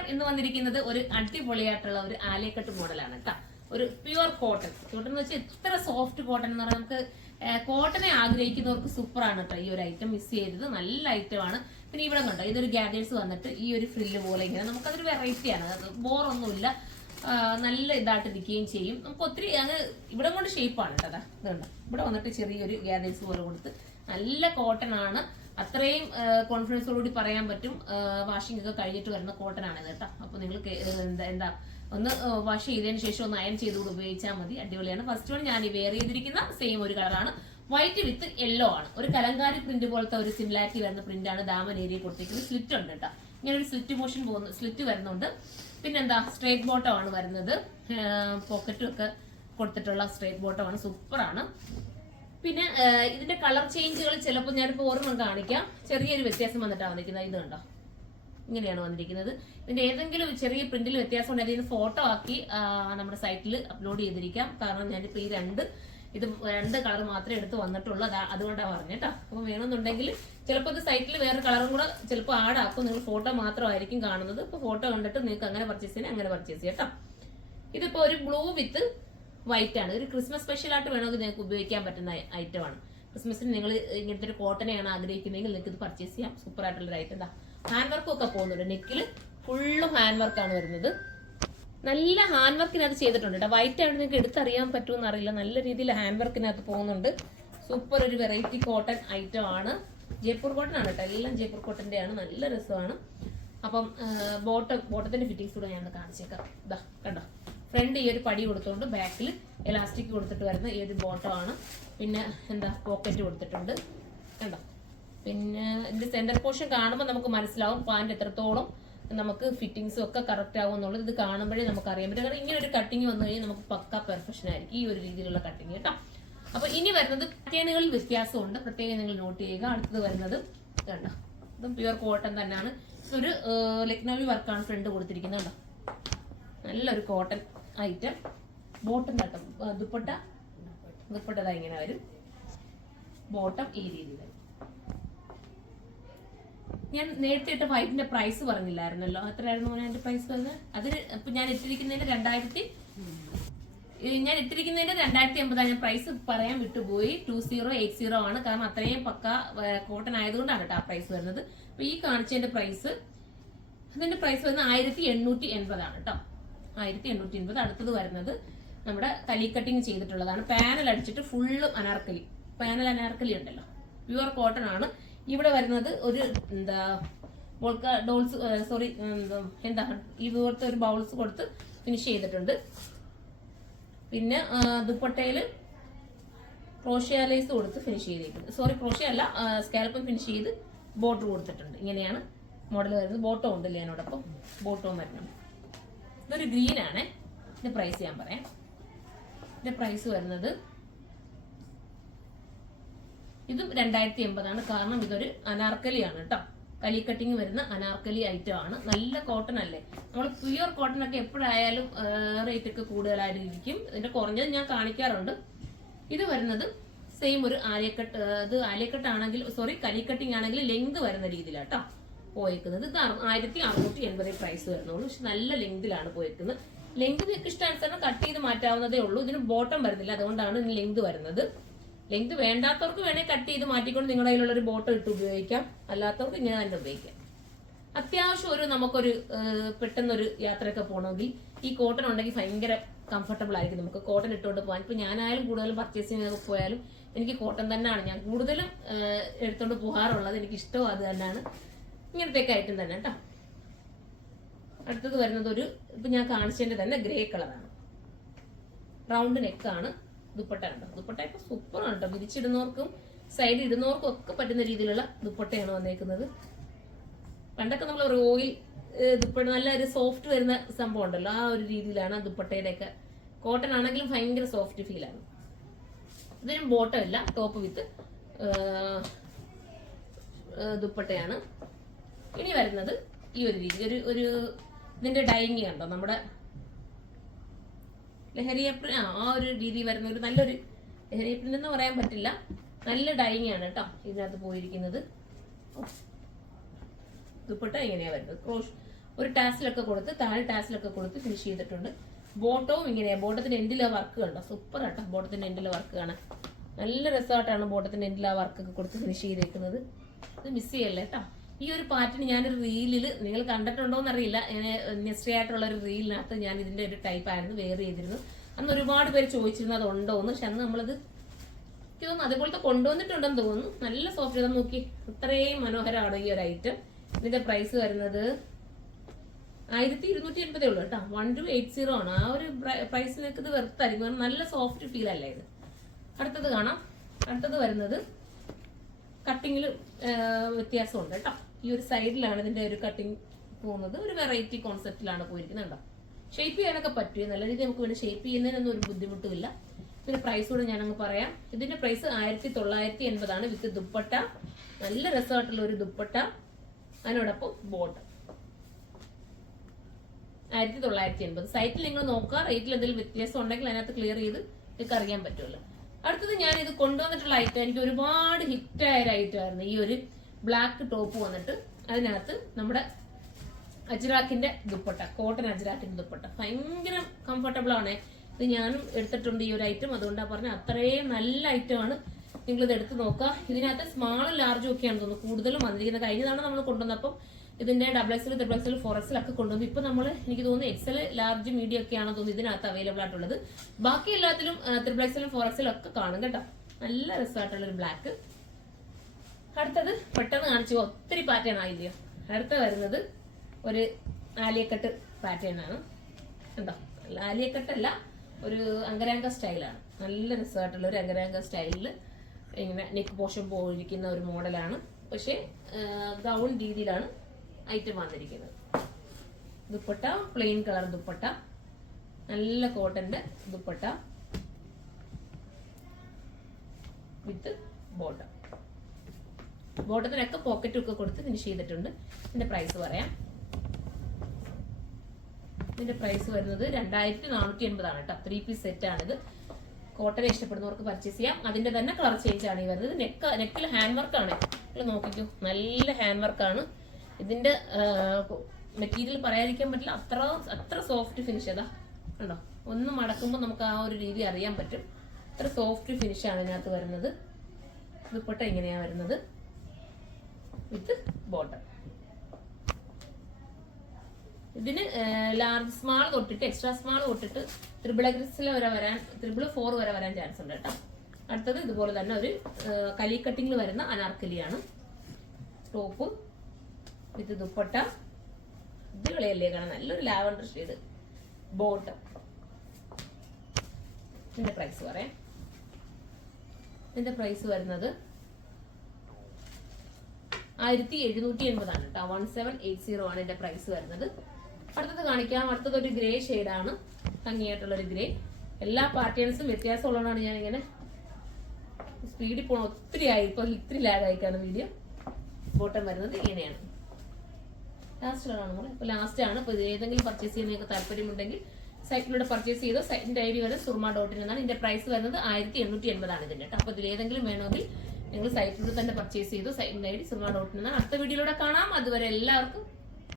Dear ഇന്ന് വന്നിരിക്കുന്നത് ഒരു അടിപൊളിയായിട്ടുള്ള ഒരു ആലിയക്കട്ട് മോഡലാണ് കേട്ടോ. ഒരു പ്യുവർ കോട്ടൺ. കോട്ടൺ എന്ന് വെച്ചാൽ എത്ര സോഫ്റ്റ് കോട്ടൺ എന്ന് പറഞ്ഞാൽ നമുക്ക് കോട്ടനെ ആഗ്രഹിക്കുന്നവർക്ക് സൂപ്പറാണ് കേട്ടോ. ഈ ഒരു ഐറ്റം മിസ് ചെയ്തത് നല്ല ഐറ്റമാണ്. പിന്നെ ഇവിടെ കണ്ടോ, ഇതൊരു ഗാദേഴ്സ് വന്നിട്ട് ഈ ഒരു ഫ്രില്ല് പോലെ ഇങ്ങനെ നമുക്കതൊരു വെറൈറ്റിയാണ്. ബോറൊന്നുമില്ല, നല്ല ഇതായിട്ടിരിക്കുകയും ചെയ്യും. നമുക്ക് ഒത്തിരി അങ്ങ് ഇവിടെ കൊണ്ട് ഷേപ്പാണ് കേട്ടോ. ഇതുണ്ട്, ഇവിടെ വന്നിട്ട് ചെറിയൊരു ഗാദേഴ്സ് പോലെ കൊടുത്ത് നല്ല കോട്ടൺ ആണ്. അത്രയും കോൺഫിഡൻസോടുകൂടി പറയാൻ പറ്റും. വാഷിംഗ് ഒക്കെ കഴിഞ്ഞിട്ട് വരുന്ന കോട്ടൺ ആണ് കേട്ടോ. അപ്പൊ നിങ്ങൾ എന്താ ഒന്ന് വാഷ് ചെയ്തതിന് ശേഷം ഒന്ന് അയൺ ചെയ്തുകൂടി ഉപയോഗിച്ചാൽ മതി. അടിപൊളിയാണ്. ഫസ്റ്റ് വൺ ഞാൻ വെയർ ചെയ്തിരിക്കുന്ന സെയിം ഒരു കളറാണ്, വൈറ്റ് വിത്ത് യെല്ലോ ആണ്. ഒരു കലങ്കാരി പ്രിന്റ് പോലത്തെ ഒരു സിമിലാരിറ്റി വരുന്ന പ്രിന്റ് ആണ് ദാമൻ ഏരിയ കൊടുത്തിരിക്കുന്നത്. സ്ലിറ്റ് ഉണ്ട് കേട്ടോ, ഇങ്ങനെ ഒരു സ്ലിറ്റ് മോഷൻ പോകുന്ന സ്ലിറ്റ് വരുന്നുണ്ട്. പിന്നെന്താ സ്ട്രേറ്റ് ബോട്ടം ആണ് വരുന്നത്. പോക്കറ്റും ഒക്കെ കൊടുത്തിട്ടുള്ള സ്ട്രേറ്റ് ബോട്ടം ആണ്, സൂപ്പറാണ്. പിന്നെ ഇതിന്റെ കളർ ചേഞ്ചുകൾ ചിലപ്പോൾ ഞാനിപ്പോൾ ഓർമ്മ കാണിക്കാം. ചെറിയൊരു വ്യത്യാസം വന്നിട്ടാണ് വന്നിരിക്കുന്നത്. ഇത് കണ്ടോ, ഇങ്ങനെയാണ് വന്നിരിക്കുന്നത്. ഇതിന്റെ ഏതെങ്കിലും ചെറിയ പ്രിന്റിൽ വ്യത്യാസം ഉണ്ടെങ്കിൽ ഇത് ഫോട്ടോ ആക്കി നമ്മുടെ സൈറ്റിൽ അപ്ലോഡ് ചെയ്തിരിക്കാം. കാരണം ഞാനിപ്പോൾ ഈ രണ്ട് കളർ മാത്രമേ എടുത്ത് വന്നിട്ടുള്ളൂ, അതുകൊണ്ടാണ് പറഞ്ഞത് കേട്ടോ. അപ്പോൾ വേണമെന്നുണ്ടെങ്കിൽ ചിലപ്പോൾ ഇത് സൈറ്റിൽ വേറെ കളറും കൂടെ ചിലപ്പോൾ ആഡാക്കും. നിങ്ങൾ ഫോട്ടോ മാത്രമായിരിക്കും കാണുന്നത്. ഇപ്പോൾ ഫോട്ടോ കണ്ടിട്ട് നിങ്ങൾക്ക് അങ്ങനെ പർച്ചേസ് ചെയ്യാൻ അങ്ങനെ പർച്ചേസ് ചെയ്യാം കേട്ടോ. ഇതിപ്പോൾ ഒരു ബ്ലൂ വിത്ത് വൈറ്റ് ആണ്. ഒരു ക്രിസ്മസ് സ്പെഷ്യൽ ആയിട്ട് വേണമെങ്കിൽ നിങ്ങൾക്ക് ഉപയോഗിക്കാൻ പറ്റുന്ന ഐറ്റമാണ്. ക്രിസ്മസിന് നിങ്ങൾ ഇങ്ങനത്തെ ഒരു കോട്ടനെയാണ് ആഗ്രഹിക്കുന്നതെങ്കിൽ നിങ്ങൾക്ക് ഇത് പർച്ചേസ് ചെയ്യാം. സൂപ്പർ ആയിട്ടുള്ള ഐറ്റം. എന്താ ഹാൻഡ് വർക്കും ഒക്കെ പോകുന്നുണ്ട്. നെക്കിൽ ഫുള്ളും ഹാൻഡ് വർക്കാണ് വരുന്നത്. നല്ല ഹാൻഡ് വർക്കിനകത്ത് ചെയ്തിട്ടുണ്ട് കേട്ടോ. വൈറ്റ് ആണ്, നിങ്ങൾക്ക് എടുത്തറിയാൻ പറ്റുമെന്ന് അറിയില്ല. നല്ല രീതിയിൽ ഹാൻഡ് വർക്കിനകത്ത് പോകുന്നുണ്ട്. സൂപ്പർ ഒരു വെറൈറ്റി കോട്ടൺ ഐറ്റം ആണ്. ജയ്പൂർ കോട്ടൺ ആണ് കേട്ടോ. എല്ലാം ജയ്പൂർ കോട്ടന്റെ ആണ്. നല്ല രസമാണ്. അപ്പം ബോട്ടത്തിന്റെ ഫിറ്റിംഗ്സ് കൂടെ ഞാൻ കാണിച്ചേക്കാം. ഇതാ കണ്ടോ, ഫ്രണ്ട് ഈ ഒരു പടി കൊടുത്തുകൊണ്ട് ബാക്കിൽ എലാസ്റ്റിക് കൊടുത്തിട്ട് വരുന്ന ഈ ഒരു ബോട്ടം ആണ്. പിന്നെ എന്താ പോക്കറ്റ് കൊടുത്തിട്ടുണ്ട് കണ്ടോ. പിന്നെ ഇതിന്റെ സെന്റർ പോർഷൻ കാണുമ്പോൾ നമുക്ക് മനസ്സിലാവും പാന്റ് എത്രത്തോളം നമുക്ക് ഫിറ്റിംഗ്സും ഒക്കെ കറക്റ്റ് ആവും എന്നുള്ളത്. ഇത് കാണുമ്പോഴേ നമുക്ക് അറിയാൻ പറ്റും. കാരണം ഇങ്ങനെ ഒരു കട്ടിങ് വന്നു കഴിഞ്ഞാൽ നമുക്ക് പക്ക പെർഫെക്ഷൻ ആയിരിക്കും ഈ ഒരു രീതിയിലുള്ള കട്ടിങ് കേട്ടോ. അപ്പൊ ഇനി വരുന്നത് പാറ്റേണുകളിൽ വ്യത്യാസമുണ്ട്, പ്രത്യേകം നിങ്ങൾ നോട്ട് ചെയ്യുക. അടുത്തത് വരുന്നത് കണ്ടോ, ഇതും പ്യുവർ കോട്ടൺ തന്നെയാണ്. ഒരു ലക്നൌവി വർക്കാണ് ഫ്രണ്ട് കൊടുത്തിരിക്കുന്നത് കേട്ടോ. നല്ലൊരു കോട്ടൺ ഐറ്റം. ബോട്ടം കേട്ടോ, ദുപ്പട്ട ഇങ്ങനെ വരും. ബോട്ടം ഈ രീതിയിൽ. ഞാൻ നേരത്തെ ഇട്ട വൈറ്റിന്റെ പ്രൈസ് പറഞ്ഞില്ലായിരുന്നല്ലോ, എത്രയായിരുന്നു അതിന്റെ പ്രൈസ് വരുന്നത്? അതിന് ഇപ്പൊ ഞാൻ ഇട്ടിരിക്കുന്നതിന്റെ 2080 ഞാൻ പ്രൈസ് പറയാൻ വിട്ടുപോയി. 2080 ആണ്. കാരണം അത്രയും പക്ക കോട്ടൺ ആയതുകൊണ്ടാണ് കേട്ടോ ആ പ്രൈസ് വരുന്നത്. അപ്പൊ ഈ കാണിച്ചതിന്റെ പ്രൈസ്, അതിന്റെ പ്രൈസ് വരുന്നത് 1880 ആണ് കേട്ടോ. 1880. അടുത്തത് വരുന്നത് നമ്മുടെ കലി കട്ടിങ് ചെയ്തിട്ടുള്ളതാണ്. പാനൽ അടിച്ചിട്ട് ഫുള്ള് അനാർക്കലി. പാനൽ അനാർക്കലി ഉണ്ടല്ലോ, പ്യുവർ കോട്ടൺ ആണ്. ഇവിടെ വരുന്നത് ഒരു എന്താ ഡോൾസ് ഇതുപോലത്തെ ഒരു ബൗൾസ് കൊടുത്ത് ഫിനിഷ് ചെയ്തിട്ടുണ്ട്. പിന്നെ ദുപ്പട്ടയില് ക്രോഷ്യ ലേസ് കൊടുത്ത് ഫിനിഷ് ചെയ്തിരിക്കുന്നത്. ക്രോഷ്യ അല്ല, സ്കാൽപ്പും ഫിനിഷ് ചെയ്ത് ബോർഡർ കൊടുത്തിട്ടുണ്ട്. ഇങ്ങനെയാണ് മോഡൽ വരുന്നത്. ബോട്ടം ഉണ്ടല്ലേ അതിനോടൊപ്പം, ബോട്ടവും വരുന്നുണ്ട്. ഇതൊരു ഗ്രീൻ ആണ്. ഇതിന്റെ പ്രൈസ് ഞാൻ പറയാം. ഇതിന്റെ പ്രൈസ് വരുന്നത് ഇതും 2080 ആണ്. കാരണം ഇതൊരു അനാർക്കലിയാണ് കേട്ടോ. കലി കട്ടിങ് വരുന്ന അനാർക്കലി ഐറ്റം ആണ്. നല്ല കോട്ടൺ അല്ലേ. നമ്മൾ പ്യുവർ കോട്ടൺ ഒക്കെ എപ്പോഴായാലും റേറ്റ് ഒക്കെ കൂടുതലായിരിക്കും. ഇതിന്റെ കുറഞ്ഞത് ഞാൻ കാണിക്കാറുണ്ട്. ഇത് വരുന്നത് സെയിം ഒരു ആലിയക്കട്ട്. ഇത് ആലിയക്കട്ട് ആണെങ്കിൽ കലി കട്ടിങ് ആണെങ്കിൽ ലെങ്ത് വരുന്ന രീതിയിലാണ് കേട്ടോ പോയേക്കുന്നത്. ഇത് 1680 പ്രൈസ് വരുന്നുള്ളൂ. പക്ഷെ നല്ല ലെങ്തിലാണ് പോയേക്കുന്നത്. ലെങ്ത് നിങ്ങൾക്ക് ഇഷ്ടാനുസരണം കട്ട് ചെയ്ത് മാറ്റാവുന്നതേ ഉള്ളൂ. ഇതിന് ബോട്ടം വരുന്നില്ല, അതുകൊണ്ടാണ് ഇതിന് ലെങ്ത് വരുന്നത്. ലെങ്ത് വേണ്ടാത്തവർക്ക് വേണേൽ കട്ട് ചെയ്ത് മാറ്റിക്കൊണ്ട് നിങ്ങളുടെ കയ്യിലുള്ള ഒരു ബോട്ടം ഇട്ട് ഉപയോഗിക്കാം. അല്ലാത്തവർക്ക് ഇങ്ങനെ തന്നെ ഉപയോഗിക്കാം. അത്യാവശ്യം നമുക്കൊരു പെട്ടെന്നൊരു യാത്രയൊക്കെ പോകണമെങ്കിൽ ഈ കോട്ടൺ ഉണ്ടെങ്കിൽ ഭയങ്കര കംഫർട്ടബിൾ ആയിരിക്കും. നമുക്ക് കോട്ടൺ ഇട്ടുകൊണ്ട് പോകാൻ. ഇപ്പൊ ഞാനായാലും കൂടുതലും പർച്ചേസിങ് പോയാലും എനിക്ക് കോട്ടൺ തന്നെയാണ് ഞാൻ കൂടുതലും എടുത്തോണ്ട് പോകാറുള്ളത്. എനിക്ക് ഇഷ്ടവും അത് തന്നെയാണ്. ഇങ്ങനത്തെ ഐറ്റം തന്നെ കേട്ടോ. അടുത്തത് വരുന്നത് ഇപ്പൊ ഞാൻ കാണിച്ചതിന്റെ തന്നെ ഗ്രേ കളറാണ്. റൗണ്ട് നെക്കാണ്. ദുപ്പട്ട ഉണ്ടോ, ദുപ്പട്ട ഇപ്പൊ സൂപ്പറാണ് കേട്ടോ. വിരിച്ചിടുന്നവർക്കും സൈഡ് ഇടുന്നവർക്കും ഒക്കെ പറ്റുന്ന രീതിയിലുള്ള ദുപ്പട്ടയാണ് വന്നേക്കുന്നത്. പണ്ടൊക്കെ നമ്മൾ റോയിൽ ദുപ്പട്ട നല്ല ഒരു സോഫ്റ്റ് വരുന്ന സംഭവം ഉണ്ടല്ലോ, ആ ഒരു രീതിയിലാണ് ആ ദുപ്പട്ടയുടെ ഒക്കെ. കോട്ടൺ ആണെങ്കിലും ഭയങ്കര സോഫ്റ്റ് ഫീലാണ്. ഇതിനും ബോട്ടം ഇല്ല, ടോപ്പ് വിത്ത് ദുപ്പട്ടയാണ്. ഇനി വരുന്നത് ഈ ഒരു രീതി. ഇതിന്റെ ഡൈയിങ് കണ്ടോ, നമ്മുടെ ലഹരിയപ്രിൻ ആ ഒരു രീതി വരുന്ന ഒരു നല്ലൊരു ലഹരിയപ്രിൻ എന്ന് പറയാൻ പറ്റില്ല, നല്ല ഡൈയിങ് ആണ് കേട്ടോ ഇതിനകത്ത് പോയിരിക്കുന്നത്. ദുപ്പട്ട ഇങ്ങനെയാ വരുന്നത്. ഒരു ടാസിലൊക്കെ കൊടുത്ത് താഴെ ടാസിലൊക്കെ കൊടുത്ത് ഫിനിഷ് ചെയ്തിട്ടുണ്ട്. ബോട്ടവും ഇങ്ങനെയാണ്. ബോട്ടത്തിന്റെ എൻഡിലെ വർക്ക് കണ്ടോ, സൂപ്പർ ആട്ടോ ബോട്ടത്തിന്റെ എൻഡിലെ വർക്ക് കാണാൻ. നല്ല രസമായിട്ടാണ് ബോട്ടത്തിന്റെ എൻഡിൽ ആ വർക്കൊക്കെ കൊടുത്ത് ഫിനിഷ് ചെയ്തേക്കുന്നത്. ഇത് മിസ് ചെയ്യല്ലേ കേട്ടോ. ഈ ഒരു പാറ്റേൺ ഞാനൊരു റീലിൽ നിങ്ങൾ കണ്ടിട്ടുണ്ടോ എന്നറിയില്ല, നെസ്റ്ററി ആയിട്ടുള്ള ഒരു റീലിനകത്ത് ഞാൻ ഇതിന്റെ ഒരു ടൈപ്പ് ആയിരുന്നു വെയർ ചെയ്തിരുന്നു. അന്ന് ഒരുപാട് പേര് ചോദിച്ചിരുന്നു അത് ഉണ്ടോ എന്ന്. പക്ഷെ അന്ന് നമ്മളത് തോന്നുന്നു അതുപോലത്തെ കൊണ്ടുവന്നിട്ടുണ്ടെന്ന് തോന്നുന്നു. നല്ല സോഫ്റ്റ് ചെയ്താൽ നോക്കി, അത്രയും മനോഹരമാണ് ഈ ഒരു ഐറ്റം. ഇതിന്റെ പ്രൈസ് വരുന്നത് 1280 ഉള്ളൂ കേട്ടോ. 1280 ആണ്. ആ ഒരു പ്രൈസിനൊക്കെ ഇത് വെറുത്തായിരിക്കും. നല്ല സോഫ്റ്റ് ഫീൽ അല്ല ഇത്. അടുത്തത് കാണാം. അടുത്തത് വരുന്നത് കട്ടിങ്ങിൽ വ്യത്യാസമുണ്ട് കേട്ടോ. ഈ ഒരു സൈഡിലാണ് ഇതിന്റെ ഒരു കട്ടിങ് പോകുന്നത്. ഒരു വെറൈറ്റി കോൺസെപ്റ്റിലാണ് പോയിരിക്കുന്നത് കേട്ടോ. ഷേപ്പ് ചെയ്യാനൊക്കെ പറ്റും, നല്ല രീതിയിൽ നമുക്ക് വേണ്ടി ഷേപ്പ് ചെയ്യുന്നതിനൊന്നും ഒരു ബുദ്ധിമുട്ടുമില്ല. ഇതിന്റെ പ്രൈസ് കൂടെ ഞാനങ്ങ് പറയാം. ഇതിന്റെ പ്രൈസ് 1980 ആണ് വിത്ത് ദുപ്പട്ട. നല്ല രസമായിട്ടുള്ള ഒരു ദുപ്പട്ട, അതിനോടൊപ്പം ബോട്ടം. 1980. സൈറ്റിൽ നിങ്ങൾ നോക്കുക, റേറ്റിൽ എന്തെങ്കിലും വ്യത്യാസം ഉണ്ടെങ്കിൽ അതിനകത്ത് ക്ലിയർ ചെയ്ത് നിങ്ങൾക്ക് അറിയാൻ പറ്റുമല്ലോ. അടുത്തത് ഞാൻ ഇത് കൊണ്ടുവന്നിട്ടുള്ള ഐറ്റം എനിക്ക് ഒരുപാട് ഹിറ്റായ ഒരു ഐറ്റം ആയിരുന്നു. ഈ ഒരു ബ്ലാക്ക് ടോപ്പ് വന്നിട്ട് അതിനകത്ത് നമ്മുടെ അജ്രാക്കിന്റെ ദുപ്പട്ട, കോട്ടൺ അജ്രാക്കിന്റെ ദുപ്പട്ട ഭയങ്കര കംഫർട്ടബിൾ ആണ്. ഇത് ഞാനും എടുത്തിട്ടുണ്ട് ഈ ഒരു ഐറ്റം, അതുകൊണ്ടാണ് പറഞ്ഞത് അത്രയും നല്ല ഐറ്റമാണ്. നിങ്ങളിത് എടുത്ത് നോക്കുക. ഇതിനകത്ത് സ്മാളും ലാർജും ഒക്കെയാണ് തോന്നുന്നു കൂടുതലും വന്നിരിക്കുന്നത്. കഴിഞ്ഞതാണ് നമ്മൾ കൊണ്ടുവന്നപ്പം ഇതിന്റെ XXL, XXL, 4XL ഒക്കെ കൊണ്ടുവന്നു. ഇപ്പൊ നമ്മൾ എനിക്ക് തോന്നുന്നു XL, ലാർജ്, മീഡിയം ഒക്കെയാണോ തോന്നുന്നു ഇതിനകത്ത് അവൈലബിൾ ആയിട്ടുള്ളത്. ബാക്കി എല്ലാത്തിലും XXL, 4XL ഒക്കെ കാണും കേട്ടോ. നല്ല രസമായിട്ടുള്ള ഒരു ബ്ലാക്ക്. അടുത്തത് പെട്ടെന്ന് കാണിച്ചു, ഒത്തിരി പാറ്റേൺ ആയില്ലയോ. അടുത്ത വരുന്നത് ഒരു ആലിയക്കട്ട് പാറ്റേൺ ആണ് കേട്ടോ. ആലിയക്കട്ടല്ല, ഒരു അങ്കരാങ്ക സ്റ്റൈലാണ്. നല്ല രസമായിട്ടുള്ള ഒരു അങ്കരാങ്ക സ്റ്റൈലിൽ ഇങ്ങനെ നെക്ക് പോർഷൻ പോയിരിക്കുന്ന ഒരു മോഡലാണ്. പക്ഷെ ഗൗൺ രീതിയിലാണ് ഐറ്റം വന്നിരിക്കുന്നത്. ദുപ്പട്ട പ്ലെയിൻ കളർ ദുപ്പട്ട, നല്ല കോട്ടന്റെ ദുപ്പട്ട വിത്ത് ബോട്ടം. ബോട്ടത്തിനൊക്കെ പോക്കറ്റും ഒക്കെ കൊടുത്ത് ഫിനിഷ് ചെയ്തിട്ടുണ്ട്. ഇതിന്റെ പ്രൈസ് പറയാം. ഇതിന്റെ പ്രൈസ് വരുന്നത് 2480 ആണ് കേട്ടോ. 3 പീസ് സെറ്റ് ആണിത്. കോട്ടനെ ഇഷ്ടപ്പെടുന്നവർക്ക് പർച്ചേസ് ചെയ്യാം. അതിന്റെ തന്നെ കളർ ചേഞ്ച് ആണ് ഈ വരുന്നത്. നെക്കിൽ ഹാൻഡ് വർക്ക് ആണ്. നോക്കിക്കോ, നല്ല ഹാൻഡ് വർക്ക് ആണ്. ഇതിന്റെ മെറ്റീരിയൽ പറയാതിരിക്കാൻ പറ്റില്ല, അത്ര സോഫ്റ്റ് ഫിനിഷ്. അതാ കണ്ടോ, ഒന്ന് മടക്കുമ്പോൾ നമുക്ക് ആ ഒരു രീതി അറിയാൻ പറ്റും. അത്ര സോഫ്റ്റ് ഫിനിഷ് ആണ് ഇതിനകത്ത് വരുന്നത്. ദുപ്പട്ട ഇങ്ങനെയാ വരുന്നത് വിത്ത് ബോട്ടം. ഇതിന് ലാർജ് സ്മാൾ തൊട്ടിട്ട് എക്സ്ട്രാ സ്മാൾ തൊട്ടിട്ട് XXL വരെ വരാൻ, 4 വരെ വരാൻ ചാൻസ് ഉണ്ട് കേട്ടോ. അടുത്തത് ഇതുപോലെ തന്നെ ഒരു കലി കട്ടിങ്ങിൽ വരുന്ന അനാർക്കലിയാണ്. ടോപ്പ് വിത്ത് ദുപ്പട്ട. അടിപൊളിയല്ലേ കാണാൻ, നല്ലൊരു ലാവൻഡർ ഷെയ്ഡ്. ബോട്ടം. ഇതിന്റെ പ്രൈസ് പറയാം. ഇതിന്റെ പ്രൈസ് വരുന്നത് 1780 ആണ് കേട്ടോ. 1780 ആണ് ഇതിന്റെ പ്രൈസ് വരുന്നത്. അടുത്തത് കാണിക്കാം. അടുത്തത് ഒരു ഗ്രേ ഷെയ്ഡാണ്, ഭംഗിയായിട്ടുള്ള ഒരു ഗ്രേ. എല്ലാ പാറ്റേൺസും വ്യത്യാസമുള്ളതാണ് ഞാൻ ഇങ്ങനെ സ്പീഡിൽ പോകണം. ഒത്തിരി ആയി, ഇപ്പൊ ഇത്തിരി ലാഗായിട്ടാണ് വീഡിയോ. ബോട്ടം വരുന്നത് ഇങ്ങനെയാണ്. ലാസ്റ്റിലാണ് നമ്മൾ ഇപ്പൊ ലാസ്റ്റ് ആണ്. ഇപ്പൊ ഏതെങ്കിലും പർച്ചേസ് ചെയ്യുന്നതിന് താല്പര്യമുണ്ടെങ്കിൽ സൈറ്റിലൂടെ പർച്ചേസ് ചെയ്തോ. സൈറ്റിന്റെ ഐഡി വരുന്നത് surma.in എന്നാണ്. ഇതിന്റെ പ്രൈസ് വരുന്നത് 1880 ആണ് ഇതിന്റെ കേട്ടോ. അപ്പൊ ഇതിൽ ഏതെങ്കിലും വേണമെങ്കിൽ നിങ്ങൾ സൈറ്റിലൂടെ തന്നെ പർച്ചേസ് ചെയ്തു. സൈറ്റിന്റെ ഐഡി surma.in എന്നാണ്. അടുത്ത വീഡിയോയിലൂടെ കാണാം. അതുവരെ എല്ലാവർക്കും